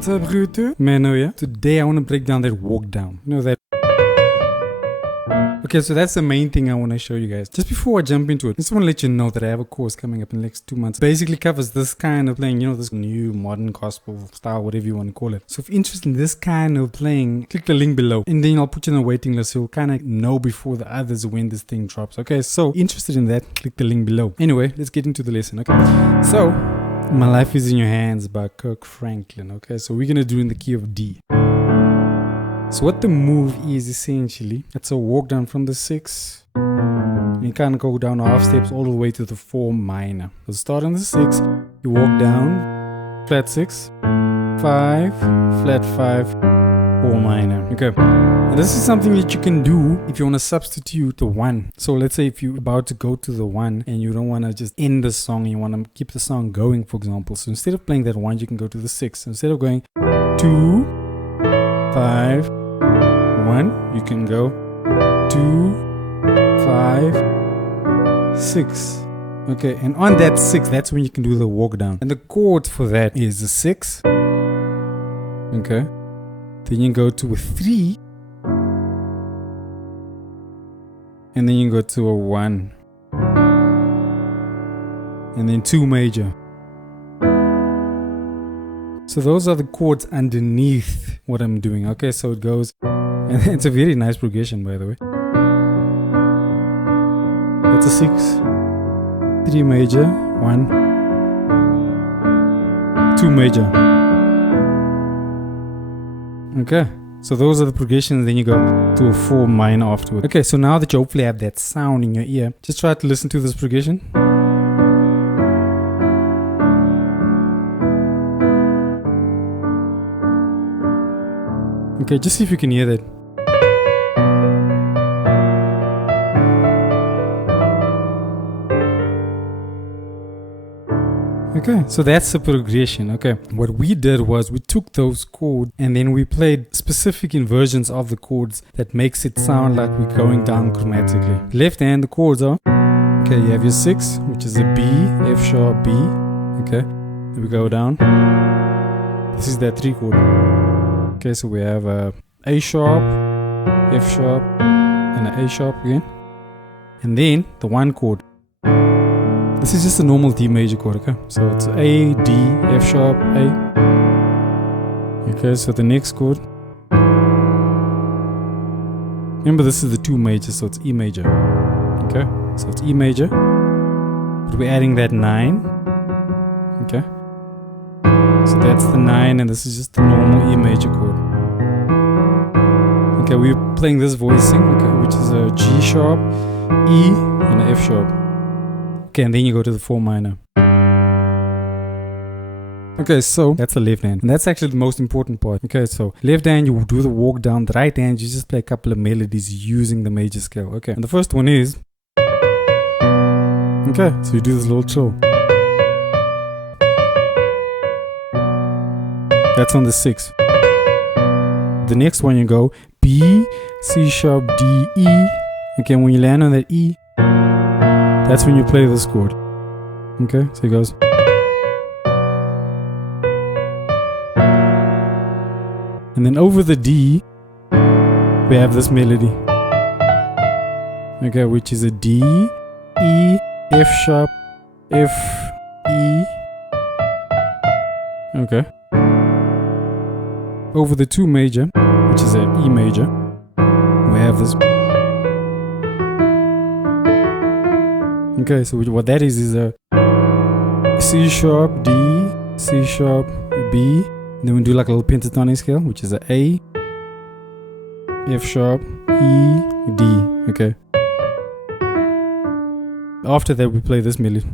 What's up, Ruto? Mano, yeah? Today I want to break down that walk down. You know that? Okay, so that's the main thing I want to show you guys. Just before I jump into it, I just want to let you know that I have a course coming up in the next 2 months. Basically covers this kind of playing, you know, this new modern gospel style, whatever you want to call it. So if you're interested in this kind of playing, click the link below. And then I'll put you on a waiting list so you'll kind of know before the others when this thing drops. Okay, so interested in that, click the link below. Anyway, let's get into the lesson, okay? So, My Life is in Your Hands by Kirk Franklin. Okay, so we're going to do in the key of D. So what the move is essentially, it's a walk down from the 6. And you kind of go down half steps all the way to the 4 minor. So start on the 6, you walk down, flat 6, 5, flat 5, 4 minor. Okay. Now this is something that you can do if you want to substitute the 1. So let's say if you're about to go to the 1 and you don't want to just end the song, you want to keep the song going, for example. So instead of playing that 1, you can go to the 6. So instead of going 2, 5, 1, you can go 2, 5, 6. Okay, and on that 6, that's when you can do the walk down. And the chord for that is the 6. Okay. Then you go to a 3. And then you go to a 1. And then 2 major. So those are the chords underneath what I'm doing. Okay, so it goes, and it's a very nice progression, by the way. That's a 6, 3 major, 1, 2 major. Okay, so those are the progressions. Then you go to a 4 minor afterward. Okay, so now that you hopefully have that sound in your ear, just try to listen to this progression. Okay, just see if you can hear that. Okay, so that's the progression. Okay, what we did was we took those chords and then we played specific inversions of the chords that makes it sound like we're going down chromatically. Left hand, the chords are, okay, you have your 6, which is a B, F sharp, B. Okay, then we go down. This is that 3 chord. Okay, so we have a sharp, F sharp, and an A sharp again. And then the 1 chord. This is just a normal D major chord, okay? So it's A, D, F sharp, A. Okay, so the next chord. Remember, this is the 2 major, so it's E major. Okay, so it's E major. But we're adding that 9. Okay. So that's the 9, and this is just the normal E major chord. Okay, we're playing this voicing, okay, which is a G sharp, E, and an F sharp. Okay, and then you go to the 4 minor. Okay, so that's the left hand. And that's actually the most important part. Okay, so left hand, you do the walk down. The right hand, you just play a couple of melodies using the major scale. Okay, and the first one is... Okay, so you do this little chill. That's on the 6. The next one you go B, C sharp, D, E. Okay, when you land on that E, that's when you play this chord. Okay, so it goes. And then over the D, we have this melody. Okay, which is a D, E, F sharp, F, E. Okay. Over the 2 major, which is an E major. have this. Okay, so what that is a C sharp, D, C sharp, B. Then we do like a little pentatonic scale, which is a A, F sharp, E, D. Okay. After that, we play this melody.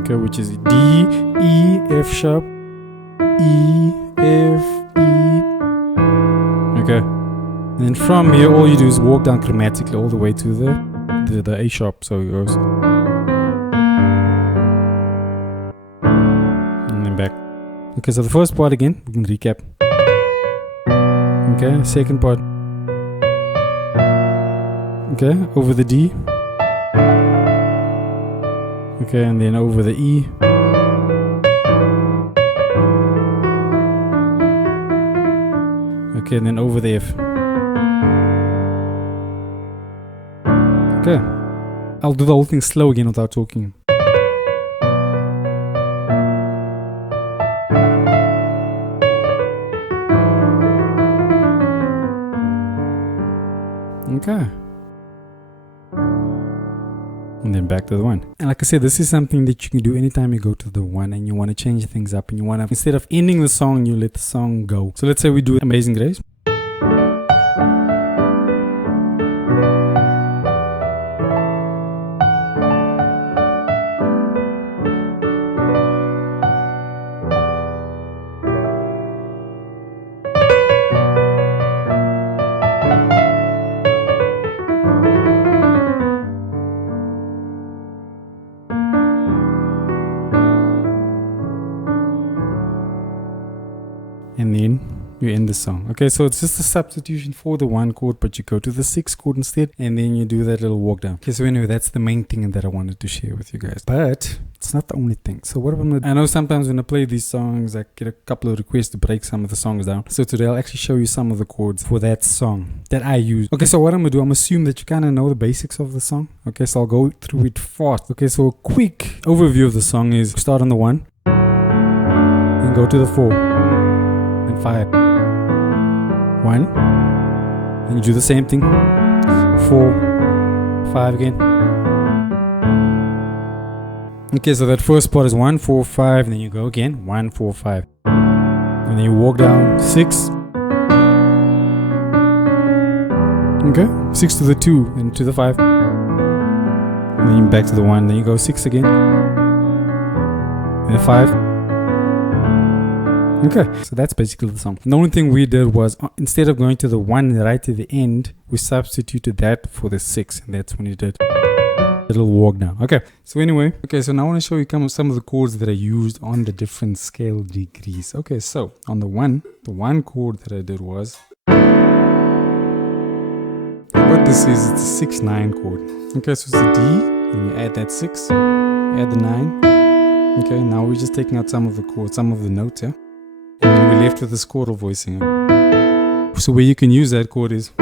Okay, which is D, E, F sharp, E, F, E. Okay. And then from here, all you do is walk down chromatically all the way to the A sharp. So it goes. And then back. Okay, so the first part again, we can recap. Okay, second part. Okay, over the D. Okay, and then over the E. Okay, and then over the F. Okay. I'll do the whole thing slow again without talking. Okay. And then back to the one. And like I said, this is something that you can do anytime you go to the one and you want to change things up and you want to, instead of ending the song, you let the song go. So let's say we do Amazing Grace. And then you end the song. Okay, so it's just a substitution for the one chord, but you go to the 6 chord instead, and then you do that little walk down. Okay, so anyway, that's the main thing that I wanted to share with you guys. But it's not the only thing. So what I'm gonna do, I know sometimes when I play these songs, I get a couple of requests to break some of the songs down. So today I'll actually show you some of the chords for that song that I use. Okay, so what I'm gonna do, I'm gonna assume that you kind of know the basics of the song. Okay, so I'll go through it fast. Okay, so a quick overview of the song is start on the 1, then go to the 4, then 5. 1, then you do the same thing, 4, 5 again. Okay, so that first part is 1, 4, 5, and then you go again, 1, 4, 5, and then you walk down 6. Okay, 6 to the 2 and to the 5, and then you back to the 1, then you go 6 again, and 5. Okay, so that's basically the song. The only thing we did was, instead of going to the 1 right at the end, we substituted that for the 6, and that's when you did a little walk down. Okay, so anyway, so now I want to show you some of the chords that I used on the different scale degrees. Okay, so on the one chord that I did was, what this is, it's a 6-9 chord. Okay, so it's a D, and you add that 6, add the 9. Okay, now we're just taking out some of the chords, some of the notes, yeah? And then we're left with this chordal voicing. So where you can use that chord is,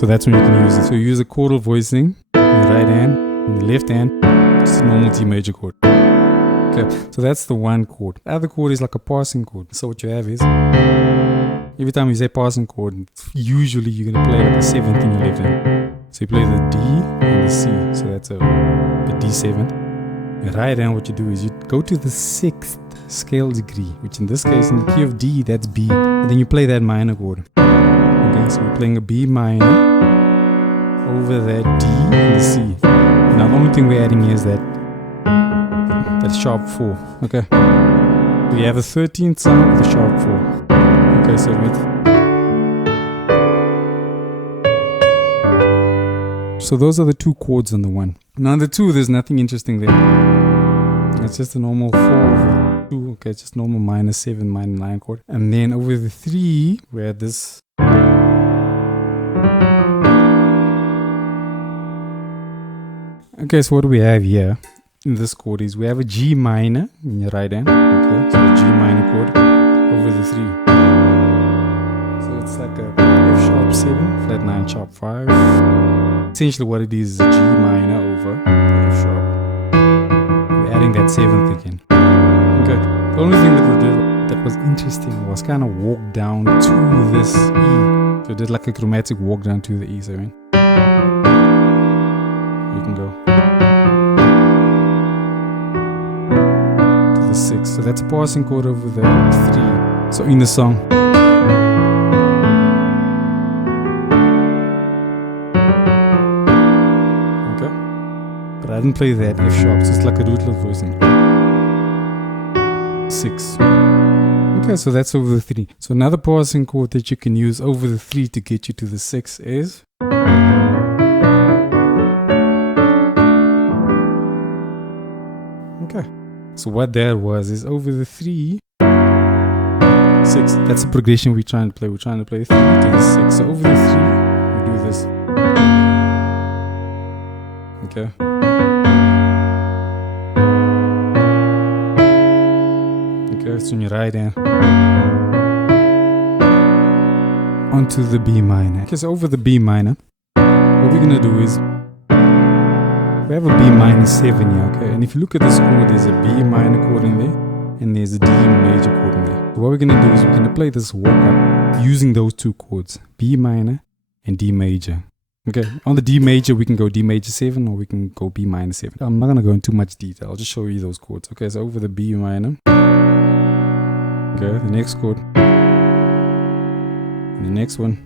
so that's when you can use it. So you use a chordal voicing in the right hand, in the left hand, just a normal D major chord. Okay, so that's the one chord. The other chord is like a passing chord. So what you have is, every time you say passing chord, usually you're going to play like a 7th in your left hand. So you play the D and the C. So that's a D7. Your right hand, what you do is you go to the 6th scale degree, which in this case, in the key of D, that's B. And then you play that minor chord. Okay, so we're playing a B minor over that D and the C. Now the only thing we're adding here is that sharp 4. Okay, so you have a 13th sound with a sharp 4. Okay, so so those are the 2 chords on the 1. Now the 2, there's nothing interesting there. It's just a normal 4 over 2. Okay, it's just normal minor 7, minor 9 chord. And then over the 3, we had this. Okay, so what do we have here in this chord is we have a G minor in your right hand. Okay, so a G minor chord over the 3. So it's like a F sharp 7, flat 9, sharp 5. Essentially what it is a G minor over the F sharp. We're adding that 7th again. Okay, The only thing that we did that was interesting was kind of walk down to this E. So we did like a chromatic walk down to the E. So we can go to the 6. So that's a passing chord over the 3. So in the song. Okay. But I didn't play that F sharp. So it's like a rootless voicing. 6. Okay, so that's over the 3. So another passing chord that you can use over the 3 to get you to the 6 is okay. So what that was is over the 3, 6. That's the progression we're trying to play. We're trying to play 3 to the 6. So over the 3, we do this. Okay. So on your right hand onto the B minor. Okay, so over the B minor, what we're gonna do is we have a B minor 7 here, okay? And if you look at this chord, there's a B minor chord in there and there's a D major chord in there. So what we're gonna do is we're gonna play this walk up using those two chords, B minor and D major. Okay, on the D major we can go D major 7 or we can go B minor 7. I'm not gonna go into much detail, I'll just show you those chords. Okay, so over the B minor. Okay, the next chord. And the next one.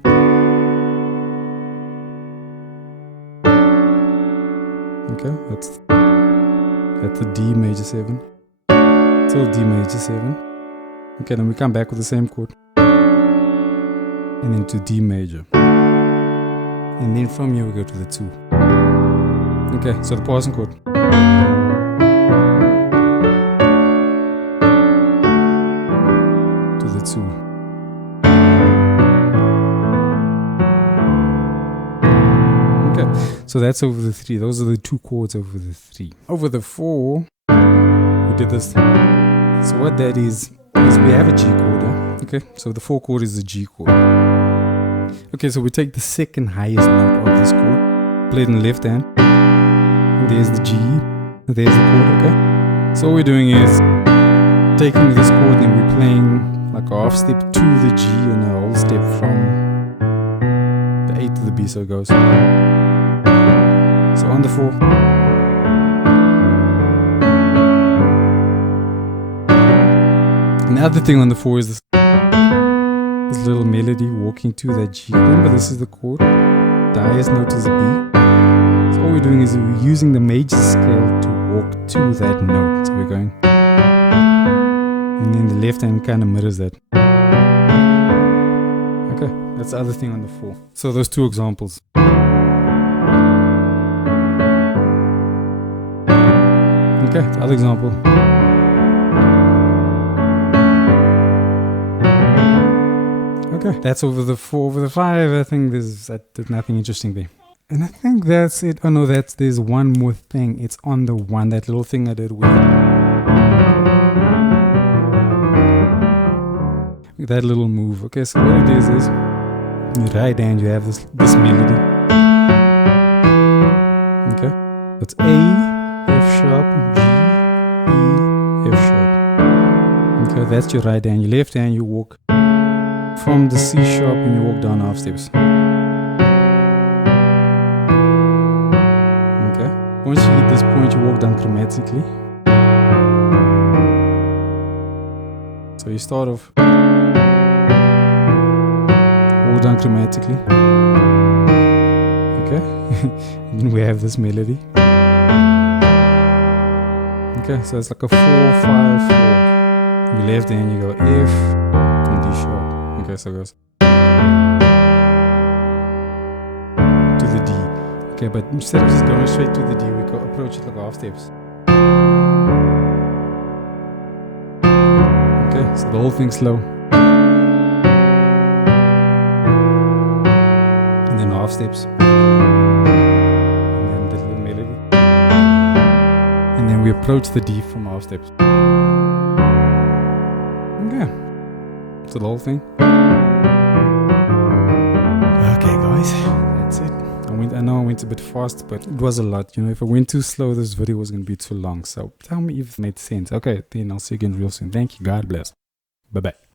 Okay, that's the D major 7. Still D major 7. Okay, then we come back with the same chord. And then to D major. And then from here we go to the 2. Okay, so the passing chord. To the 2. Okay, so that's over the 3. Those are the two chords over the 3. Over the 4, we did this. So what that is we have a G chord. Okay, so the 4 chord is the G chord. Okay, so we take the second highest note of this chord, play it in the left hand. There's the G, there's the chord, okay? So what we're doing is taking this chord and we're playing like a half step to the G and a whole step from the A to the B, so it goes. So on the 4. Another thing on the 4 is this little melody walking to that G. Remember, this is the chord. The highest note is a B. So all we're doing is we're using the major scale to walk to that note. So we're going. And then the left hand kind of mirrors that. Okay, that's the other thing on the 4. So those two examples. Okay, the other example. Okay, that's over the 4. Over the 5, I think there's nothing interesting there. And I think that's it. Oh no, there's one more thing. It's on the 1, that little thing I did with that little move. Okay, so what it is your right hand, you have this melody. Okay, it's A, F sharp, G, E, F sharp. Okay, that's your right hand. Your left hand, you walk from the C sharp and you walk down half steps. Okay. Once you hit this point, you walk down chromatically. So you start off, walk down chromatically. Okay. And then we have this melody. Okay, so it's like a 4, 5, 4. Your left hand, you go F and D sharp. Okay, so it goes to the D. Okay, but instead of just going straight to the D, we go approach it like half steps. Okay, so the whole thing slow. And then half steps. And then the little melody. And then we approach the D from half steps. Okay. So the whole thing. Okay guys, that's it. I I know I went a bit fast, but it was a lot. You know, if I went too slow, this video was going to be too long. So tell me if it made sense. Okay, then I'll see you again real soon. Thank you. God bless. Bye-bye.